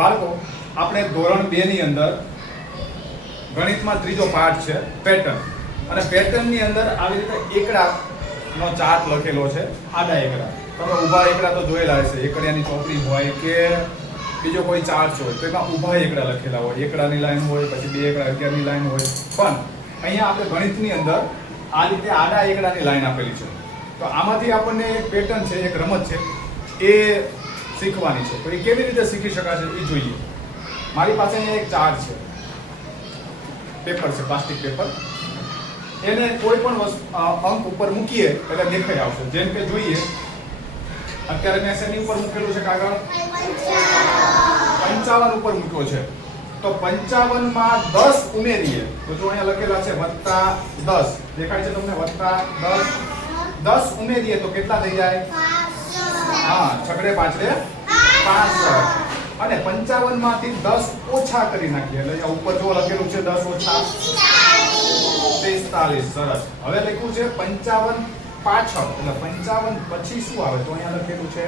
બાળકો, આપણે ધોરણ બે ની અંદર ગણિતમાં ત્રીજો પાઠ છે પેટર્ન અને પેટર્નની અંદર આવી રીતે એકડાનો ચાર્ટ લખેલો છે, આડા એકડા. તમે ઊભા એકડા તો જોયેલા હશે, એકડિયાની ચોપડી હોય કે બીજો કોઈ ચાર્ટ હોય, તો એમાં ઊભા એકડા લખેલા હોય. એકડાની લાઈન હોય, પછી બે એકડા અગિયારની લાઈન હોય. પણ અહીંયા આપણે ગણિતની અંદર આ રીતે આડા એકડાની લાઈન આપેલી છે. તો આમાંથી આપણને એક પેટર્ન છે, એક રમત છે. એ શીખવાની છે. તો એ કેવી રીતે શીખી શકાશે એ જોઈએ. મારી પાસે અહીંયા એક ચાર્ટ છે. પેપર છે, પ્લાસ્ટિક પેપર. એને કોઈ પણ અંક ઉપર મૂકીએ એટલે દેખાઈ આવશે. જેમ કે જોઈએ, અત્યારે મેં શેની ઉપર મૂકેલું છે કાગળ? પંચાવન ઉપર મૂક્યો છે. તો પંચાવનમાં દસ ઉમેરીએ. તો જો અહીંયા લખેલા છે, વત્તા દસ. દેખાય છે તમને વત્તા દસ? દસ ઉમેરીએ તો કેટલા થઈ જાય? હા, છગડે, પાંચડે, પાસઠ. અને પંચાવનમાંથી દસ ઓછા કરી નાખીએ. એટલે ઉપર જો લખેલું છે દસ ઓછા પિસ્તાલીસ સરસ. હવે લખ્યું છે પંચાવન પાછળ. એટલે પંચાવન પછી શું આવે? તો અહીંયા લખેલું છે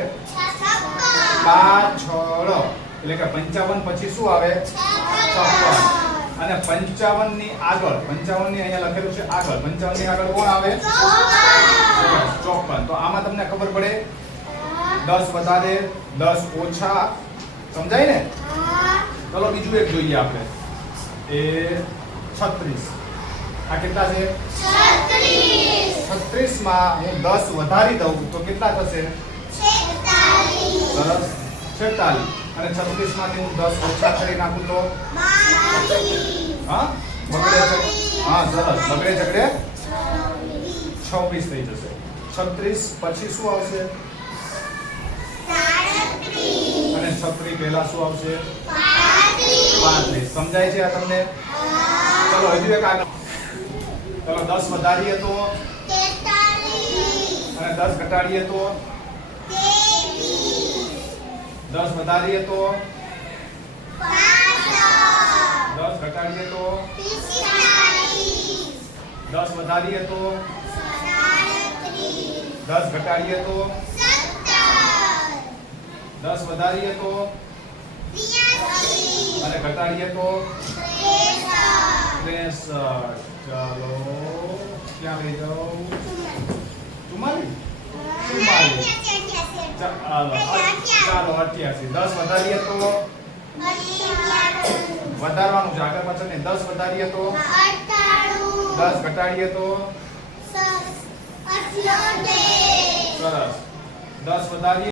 પાછળ. એટલે કે પંચાવન પછી શું આવે? છપ્પન. અને પંચાવનની આગળ પંચાવનની અહીંયા લખેલું છે આગળ. પંચાવનની આગળ કોણ આવે? ચોપન. તો આમાં તમને ખબર પડે દસ વધારે દસ ઓછા. સમજાય ને? ચલો બીજું એક જોઈએ આપણે. એ છત્રીસ. આ કેટલા છે? છત્રીસ. માં હું દસ વધારી દઉં તો કેટલા થશે? સરસ છેતાલીસ. અને છત્રીસમાંથી હું દસ ઓછા કરી નાખું તો? હા? બગડે હા સરસ. બગડે ઝગડે છવ્વીસ થઈ જશે. છત્રીસ પછી શું આવશે? અને પહેલા શું આવશે? સમજાય છે આ તમને? ચલો, હજુ એક આગળ. ચલો, દસ વધારીએ તો? અને દસ ઘટાડીએ તો? દસ વધારીએ તો? દસ ઘટાડીએ તો? દસ વધારીએ તો? દસ ઘટાડીએ તો? દસ વધારીએ તો? અને ઘટાડીએ તો? ત્રેસઠ. ચાલો ક્યાં લઈ જાઉં ચુમ્માલીસ. ચાલો અઠ્યાસી. દસ વધારીએ તો? વધારવાનું છે આગળ પાછળ નહીં દસ વધારીએ તો? દસ ઘટાડીએ તો? સરસ. દસ વધારીએ